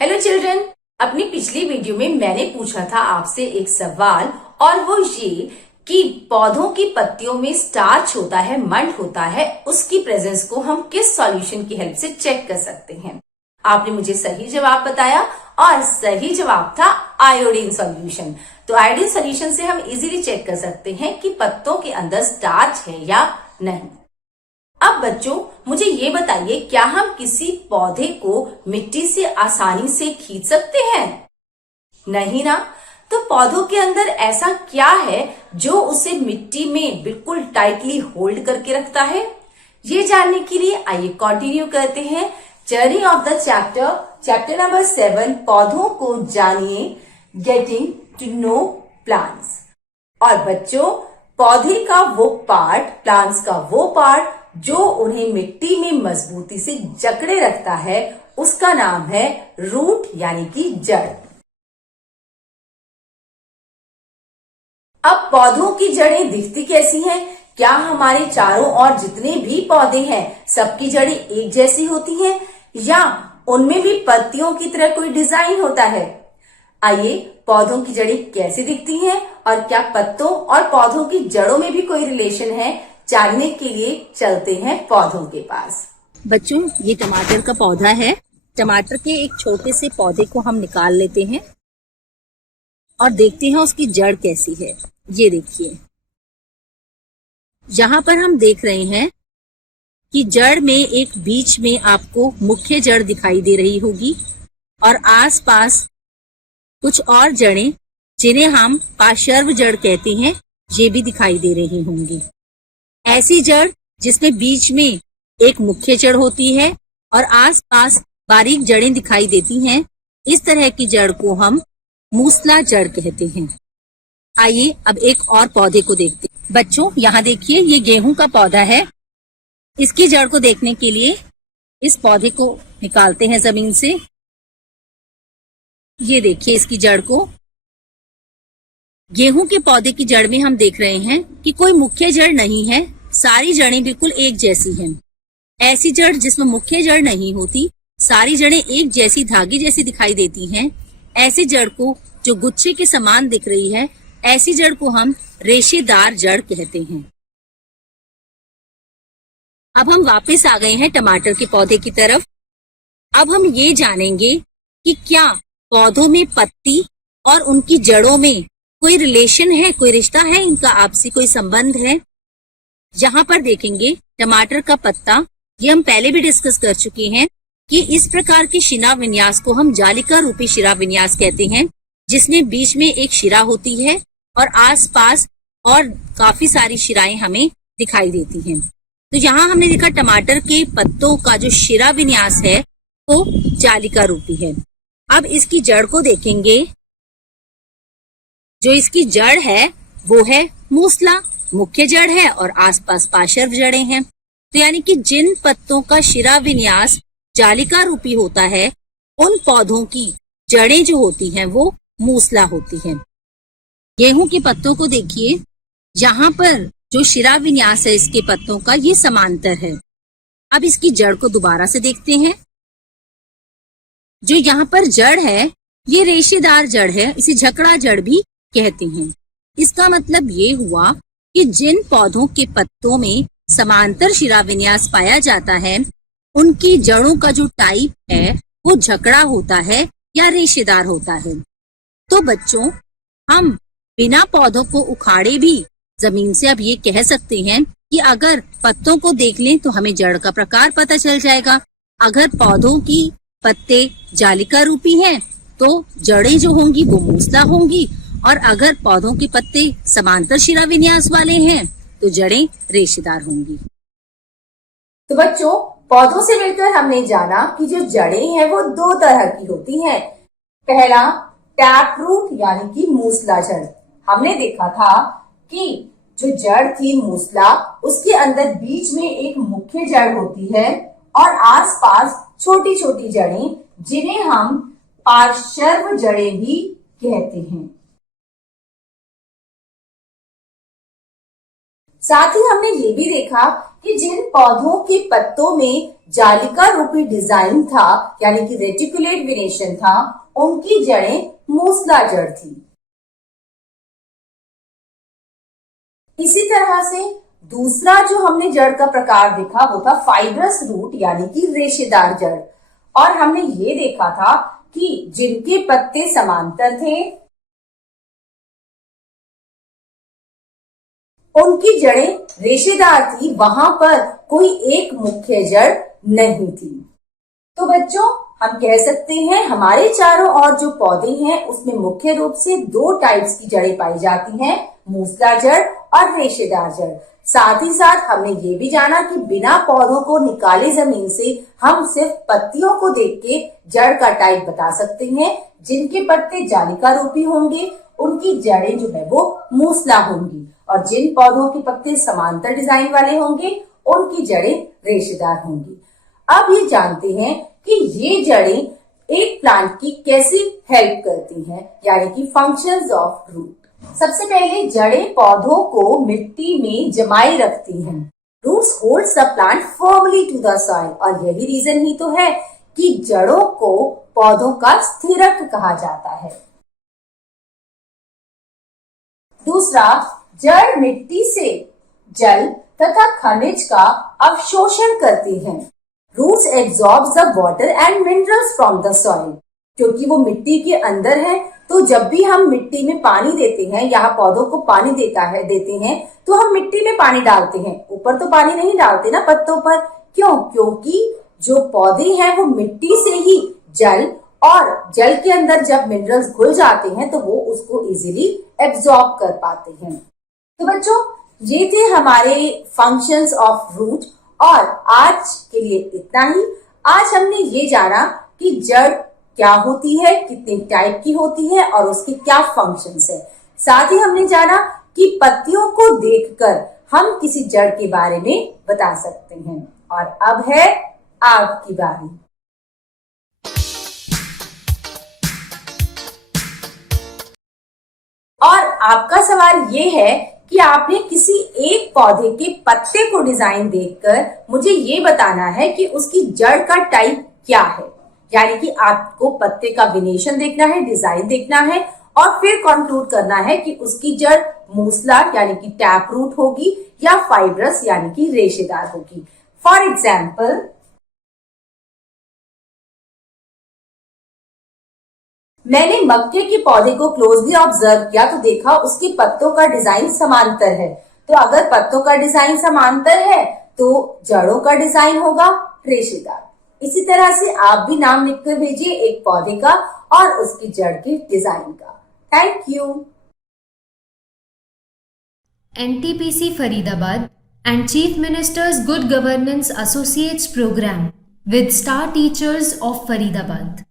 Hello children. अपनी पिछली video में मैंने पूछा था आपसे एक सवाल, और वो ये कि पौधों की पत्तियों में स्टार्च होता है, मंड होता है, उसकी प्रेजेंस को हम किस सॉल्यूशन की हेल्प से चेक कर सकते हैं। आपने मुझे सही जवाब बताया और सही जवाब था आयोडीन सॉल्यूशन। तो आयोडीन सॉल्यूशन से हम इजीली चेक कर सकते हैं कि पत्तों के अंदर स्टार्च है या नहीं। अब बच्चों मुझे ये बताइए, क्या हम किसी पौधे को मिट्टी से आसानी से खींच सकते हैं? नहीं ना। तो पौधों के अंदर ऐसा क्या है जो उसे मिट्टी में बिल्कुल टाइटली होल्ड करके रखता है? ये जानने के लिए आइए कंटिन्यू करते हैं journey of the chapter number 7, पौधों को जानिए, गेटिंग टू नो प्लांट्स। और बच्चों, पौधे का वो पार्ट, प्लांट्स का वो पार्ट जो उन्हें मिट्टी में मजबूती से जकड़े रखता है, उसका नाम है रूट यानी कि जड़। अब पौधों की जड़ें दिखती कैसी हैं? क्या हमारे चारों ओर जितने भी पौधे हैं सबकी जड़ें एक जैसी होती हैं, या उनमें भी पत्तियों की तरह कोई डिजाइन होता है? आइए पौधों की जड़ें कैसे दिखती हैं और क्या पत्तों और पौधों की जड़ों में भी कोई रिलेशन है, जानने के लिए चलते हैं पौधों के पास। बच्चों, ये टमाटर का पौधा है। टमाटर के एक छोटे से पौधे को हम निकाल लेते हैं और देखते हैं उसकी जड़ कैसी है। ये देखिए, यहाँ पर हम देख रहे हैं कि जड़ में एक बीच में आपको मुख्य जड़ दिखाई दे रही होगी और आसपास कुछ और जड़ें जिन्हें हम पार्श्व जड़ कहते हैं, ये भी दिखाई दे रही होंगी। ऐसी जड़ जिसमें बीच में एक मुख्य जड़ होती है और आसपास बारीक जड़ें दिखाई देती हैं, इस तरह की जड़ को हम मूसला जड़ कहते हैं। आइए अब एक और पौधे को देखते हैं। बच्चों, यहाँ देखिए, ये गेहूं का पौधा है। इसकी जड़ को देखने के लिए इस पौधे को निकालते हैं जमीन से। ये देखिए इसकी जड़ को। गेहूं के पौधे की जड़ में हम देख रहे हैं कि कोई मुख्य जड़ नहीं है, सारी जड़ें बिल्कुल एक जैसी हैं। ऐसी जड़ जिसमें मुख्य जड़ नहीं होती, सारी जड़ें एक जैसी धागे जैसी दिखाई देती हैं, ऐसी जड़ को जो गुच्छे के समान दिख रही है, ऐसी जड़ को हम रेशेदार जड़ कहते हैं। अब हम वापस आ गए हैं टमाटर के पौधे की तरफ। अब हम ये जानेंगे कि क्या पौधों में पत्ती और उनकी जड़ों में कोई रिलेशन है, कोई रिश्ता है, इनका आपसी कोई संबंध है। यहाँ पर देखेंगे टमाटर का पत्ता, ये हम पहले भी डिस्कस कर चुके हैं कि इस प्रकार के शिरा विन्यास को हम जालिका रूपी शिरा विन्यास कहते हैं, जिसमें बीच में एक शिरा होती है और आसपास और काफी सारी शिराएं हमें दिखाई देती हैं। तो यहाँ हमने देखा टमाटर के पत्तों का जो शिरा विन्यास है वो जालिका रूपी है। अब इसकी जड़ को देखेंगे। जो इसकी जड़ है वो है मूसला, मुख्य जड़ है और आसपास पार्श्व जड़ें हैं। तो यानी कि जिन पत्तों का शिरा विन्यास जालिका रूपी होता है, उन पौधों की जड़ें जो होती हैं वो मूसला होती हैं। गेहूं के पत्तों को देखिए, यहाँ पर जो शिरा विन्यास है इसके पत्तों का, ये समांतर है। अब इसकी जड़ को दोबारा से देखते हैं। जो यहाँ पर जड़ है ये रेशेदार जड़ है, इसे झकड़ा जड़ भी कहते हैं। इसका मतलब ये हुआ कि जिन पौधों के पत्तों में समांतर शिरा विन्यास पाया जाता है, उनकी जड़ों का जो टाइप है वो झकड़ा होता है या रेशेदार होता है। तो बच्चों, हम बिना पौधों को उखाड़े भी जमीन से अब ये कह सकते हैं कि अगर पत्तों को देख लें तो हमें जड़ का प्रकार पता चल जाएगा। अगर पौधों की पत्ते जालिका रूपी हैं तो जड़ें जो होंगी वो मूसला होंगी, और अगर पौधों के पत्ते समांतर शिरा विन्यास वाले हैं तो जड़ें रेशेदार होंगी। तो बच्चों, पौधों से मिलकर हमने जाना कि जो जड़ें हैं वो दो तरह की होती हैं। पहला टैप रूट यानी कि मूसला जड़। हमने देखा था कि जो जड़ थी मूसला, उसके अंदर बीच में एक मुख्य जड़ होती है और आसपास छोटी छोटी जड़ें, जिन्हें हम पार्श्व जड़ें भी कहते हैं। साथ ही हमने ये भी देखा कि जिन पौधों के पत्तों में जालिका रूपी डिजाइन था यानी कि रेटिकुलेट वेनेशन था, उनकी जड़ें मूसला जड़ थी। इसी तरह से दूसरा जो हमने जड़ का प्रकार देखा वो था फाइब्रस रूट यानी कि रेशेदार जड़। और हमने ये देखा था कि जिनके पत्ते समांतर थे उनकी जड़ें रेशेदार थी, वहां पर कोई एक मुख्य जड़ नहीं थी। तो बच्चों हम कह सकते हैं हमारे चारों ओर जो पौधे हैं उसमें मुख्य रूप से दो टाइप्स की जड़ें पाई जाती हैं, मूसला जड़ और रेशेदार जड़। साथ ही साथ हमने ये भी जाना कि बिना पौधों को निकाले जमीन से हम सिर्फ पत्तियों को देख के जड़ का टाइप बता सकते हैं। जिनके पत्ते जालिका रूपी होंगे उनकी जड़ें जो है वो मूसला होंगी, और जिन पौधों के पत्ते समांतर डिजाइन वाले होंगे उनकी जड़ें रेशेदार होंगी। अब ये जानते हैं कि ये जड़ें एक प्लांट की कैसी हेल्प करती हैं, यानी कि फंक्शंस ऑफ रूट। सबसे पहले जड़ें पौधों को मिट्टी में जमाए रखती हैं। Roots holds the plant firmly to the soil, और यही रीजन ही तो है कि जड़ों को पौधों का स्थिरक कहा जाता है। दूसरा, जड़ मिट्टी से जल तथा खनिज का अवशोषण करती हैं। Roots absorb the water and minerals from the soil, क्योंकि वो मिट्टी के अंदर है तो जब भी हम मिट्टी में पानी देते हैं, यहाँ पौधों को पानी देते हैं तो हम मिट्टी में पानी डालते हैं, ऊपर तो पानी नहीं डालते ना पत्तों पर। क्यों? क्योंकि जो पौधे हैं वो मिट्टी से ही जल, और जल के अंदर जब मिनरल्स घुल जाते हैं तो वो उसको इजीली एब्जॉर्ब कर पाते हैं। तो बच्चों ये थे हमारे फंक्शंस ऑफ रूट, और आज के लिए इतना ही। आज हमने ये जाना कि जड़ क्या होती है, कितने टाइप की होती है और उसके क्या फंक्शंस है। साथ ही हमने जाना कि पत्तियों को देखकर हम किसी जड़ के बारे में बता सकते हैं। और अब है आपकी बारी। और आपका सवाल ये है कि आपने किसी एक पौधे के पत्ते को डिजाइन देखकर मुझे ये बताना है कि उसकी जड़ का टाइप क्या है। यानी कि आपको पत्ते का वेनेशन देखना है, डिजाइन देखना है, और फिर कंक्लूड करना है कि उसकी जड़ मूसला यानी कि टैप रूट होगी या फाइब्रस यानी कि रेशेदार होगी। फॉर एग्जाम्पल, मैंने मक्के के पौधे को क्लोजली ऑब्जर्व किया तो देखा उसके पत्तों का डिजाइन समांतर है। तो अगर पत्तों का डिजाइन समांतर है तो जड़ों का डिजाइन होगा रेशेदार। इसी तरह से आप भी नाम लिखकर भेजिए एक पौधे का और उसकी जड़ के डिजाइन का। Thank you. NTPC Faridabad and Chief Minister's Good Governance Associates Program with Star Teachers of Faridabad.